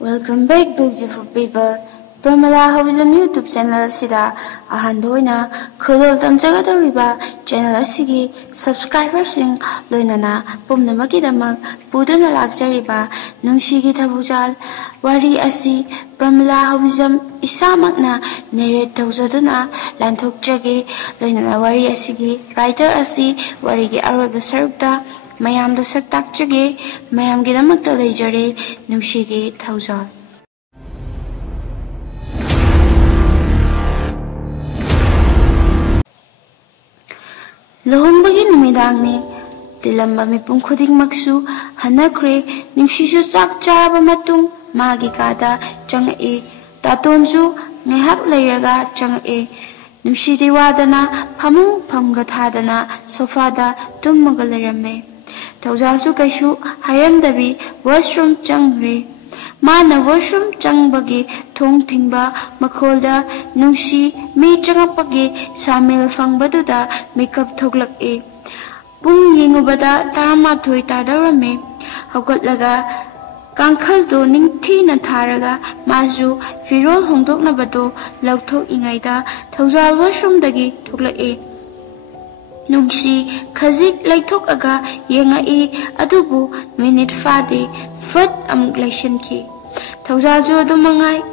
Welcome back, beautiful people. Pramila Hovism YouTube channel sida ahanboina khodol tamjaga riba channel asigi subscriber sing loinana pumnamaki damak puduna lakjariba nungsigi thabujal wari asi Pramila Hovism isamakna narrate tawjaduna lanthokjage loinana wari asigi writer asi warigi arweba sarukta mayam da saktak jage mayam gi damak ta lejare nushigi thaujal Lohongbagi numidangni tilamba mipum khudingmaksu hanakre ningshisu chak charaba matung magi kada changae tatonju ngahak leiraga changae nushidi wadana phamung phamga thadana sofada tummaga lerame Tawjalsu kaishu hayamdabi washroom changre Mana washroom changbagi thong thingba makholda nungshi mi changapagi samil fangbaduda makeup thoglak pung yengubada taramathoi tadarame hawgatlaga kangkhaldo ningthina tharaga masu firol hongdoknabado lawthok ingaida Tawjal washroom dagi thoglak Nungshi khazik laithok aga yengai adubu minute fade fat amuk laishanki Tawjal jo adumangai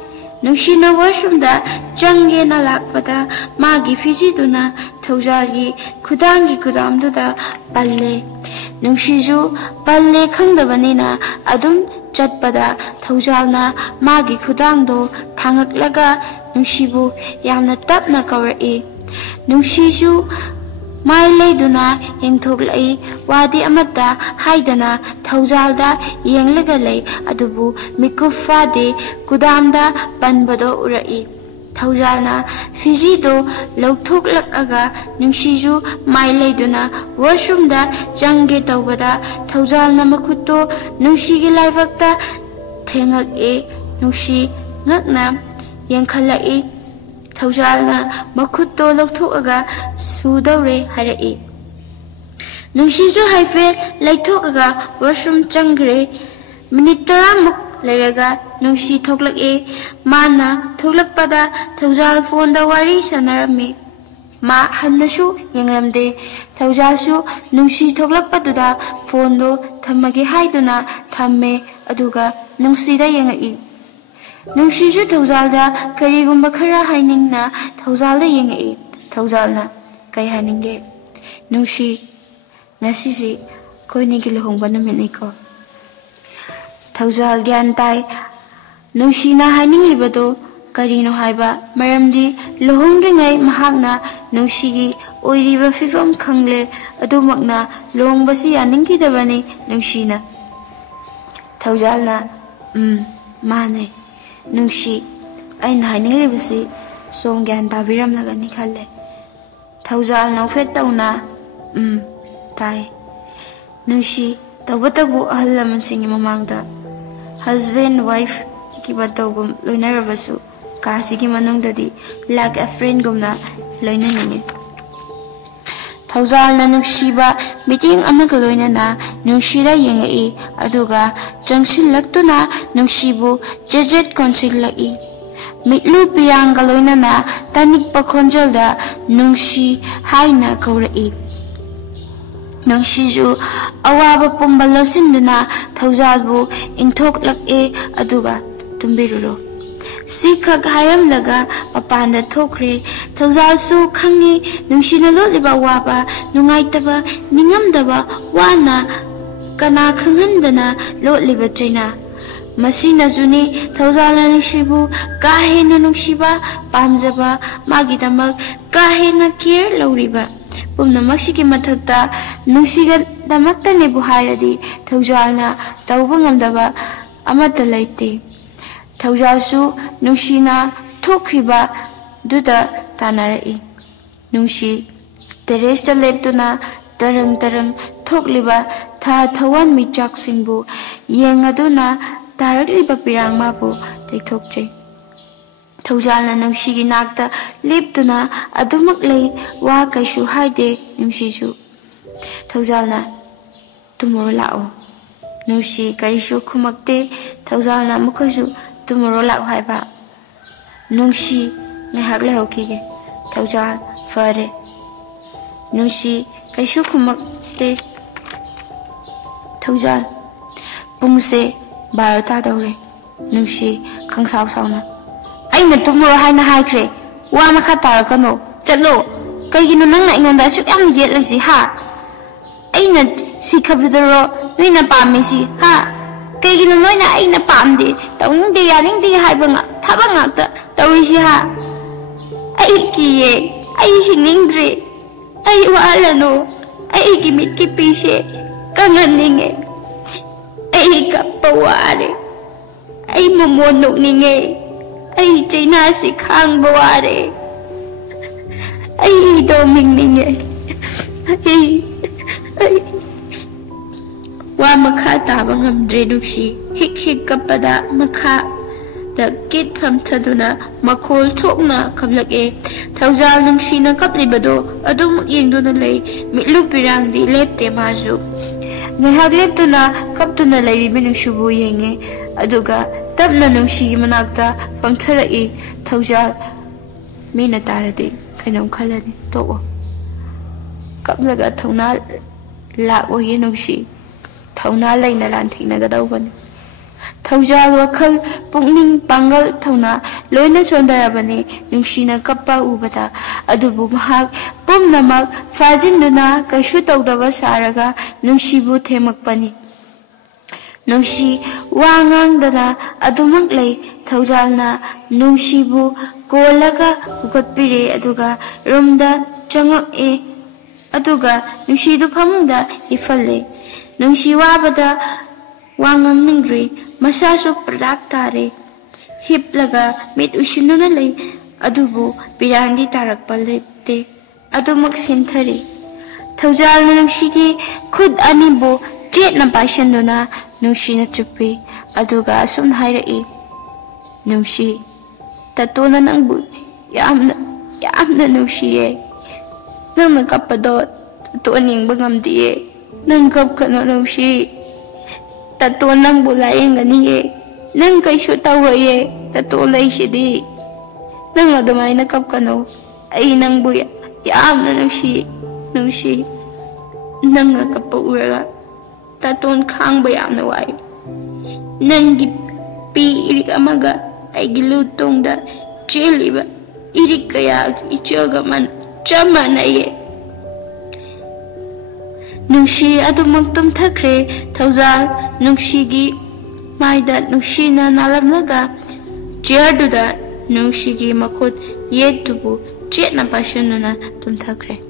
nungshi na washroom da change na lakpada magi fiji duna Tawjal gi khudangi kudam da palle nungshi jo palle khangdabani na adum chatpada Tawjal na magi khudang do thangak laga nungshi bu yamna tapna kawai nungshi ju Mai leiduna yengthoglai wadi amata haidana Tawjalda yenglagalai adubu mikufade kudamda panbado urai Tawjalna fijido lawthoglakaga nungsiju mai leiduna washroomda change tawbada Tawjalna makhutto nungsigi laibakta thengak nungsi ngakna yengkhalai Tawjalna makhutto lawthokaga sudawre harai Nungsiju haife laithokaga washroom changre minute taramuk leraga nungsi thoklak mana thoklakpada Tawjal phone da wari sanarame ma hannasu yenglamde Tawjalsu nungsi thoklakpaduda phone do thammagi haiduna thamme aduga nungsida yengai Nungsiju Tawjalda karigumba khara hainingna Tawjalda yengai Tawjalna kai haninge nungsi ngasisi koinigi lohongba numitni ko Tawjal gyan tai nungsi na haininglibado karino haiba maramdi lohongringai mahakna nungsigi oiriba fifam khangle adumakna lohongbasi yaningkidabani nungsina Tawjalna mane Nungshi aina haininglibasi som gyan tabiramnagani khalle Tawjal nawfet tawna tai nungsi tawbatabu ahalamansingi mamangda husband wife kiba tawgum loinarabasu kasigi manungdadi like a friend gumna loinaningi Tawjalna nungsiba meeting amaga loinana nungsida yengai aduga jangsillaktuna nungsibu jejet konsiglai mitlu piranga loinana tanikpa khonjalda nungsi haina kaurai Nungsiju awaba pumba losinduna Tawjalbu inthoklak aduga tumbiruro Sikhak hayamlaga mapanda thokre Tawjalsu khangi nungsina loliba waba nungaitaba ningamdaba wana kana khanghandana loliba chaina Masina juni Tawjalna nungshibu kahena nungshiba pamjaba magidamak kahena care lawriba Pumnamaksigi mathakta nungsiga damakta nebu hairadi Tawjalna tawba ngamdaba amata laite Tawjalsu nungsina thokriba duda tanarai nungsi teresta leptuna tarang thokliba tha thawan michak singbu yengaduna tarakliba pirangma bu teithokchei Tawjalna nungsigi nakta leptuna adumak lei wa kaishu haide nungsiju Tawjalna tumur lao Nungsi karisu kumakte Taujal na mukasu tumuro lak haiba Nungsi ngahak leho kige Taujal fare Nungsi karisu kumakte Taujal pungse barota daure Nungsi kang saw na aina tumuro haina haikre wa makha tarakano chatlo kaigino nang ingonda su yam yet lasi ha aina si kabidoro noina pamisi ha kaigino noina aina pamde tawning de yaning de haibanga thabanga ta tawisi ha ai kiye ai hiningdre ai walano ai gimit ki pise kanganinge ai kapaware ai mamono ninge ai china si khang baware ai doming ninge ai wa makha taba ngamdre nungsi hik hik kapada makha da kit pham thaduna makhol thokna kablake Taujal nungsi na kaplibado adum yengduna lei mitlu pirang di lepte mazu ngahak leptuna kaptuna lei binungsubu yenge aduga tabna nungsi manakta famtharai Taujal mina tarade kainam khalani to kaplaga thona la oye nungsi thona laina lan thina ga dawbani Taujal wakhal pungning pangal thona loina chondarabani nungsina kappa ubada adubu mahak pumnamak fajinduna kaishu tawdaba saraga nungsibu themakpani nungsi wangang dana adumak lei Taujalna nungsibu kolaga ugatpire aduga rumda changak e aduga nungsidu phamungda ifalle nungsi wabada wangang ningri masasu prak tare hiplaga mit usinuna lei adubu pirandi tarak palte adumak sinthari Taujal nungsigi khud anibu jet na paishanduna nungsi na chupi aduga asum hairai nungsi tatona nangbu yamna nungsiye nangna kapado to ningba ngamdiye nang kap kano nungsi tato nang bulaeng ganiye nang kaisyo tawaye tato laisidi nang adamay na kap kano ay nang buya yam na nungsi nang kapauraga taton kang bayam na way nang gipi irik amaga ay gilutong da chiliba irik kaya ichoga man chama na ye nungsi adumang tumthakre Taujal nungsigi maida nungsina nalamlaga chairduda nungsigi makhut yetubu chetna pashanuna tumthakre